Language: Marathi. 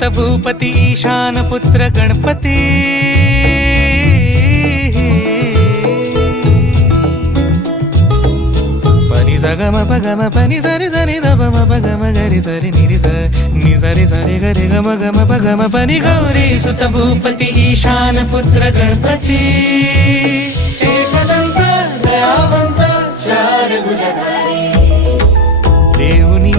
सुत भूपती ईशान पुत्र गणपती पनी सगम पगम पनी सरि सरि दप म पगम गरि सरि निरि स नि सरि सरि गरि गम गम पगम पनी गौरी सुत भूपती ईशान पुत्र गणपती एकदंत दयावंत चार भुजधारी देऊनी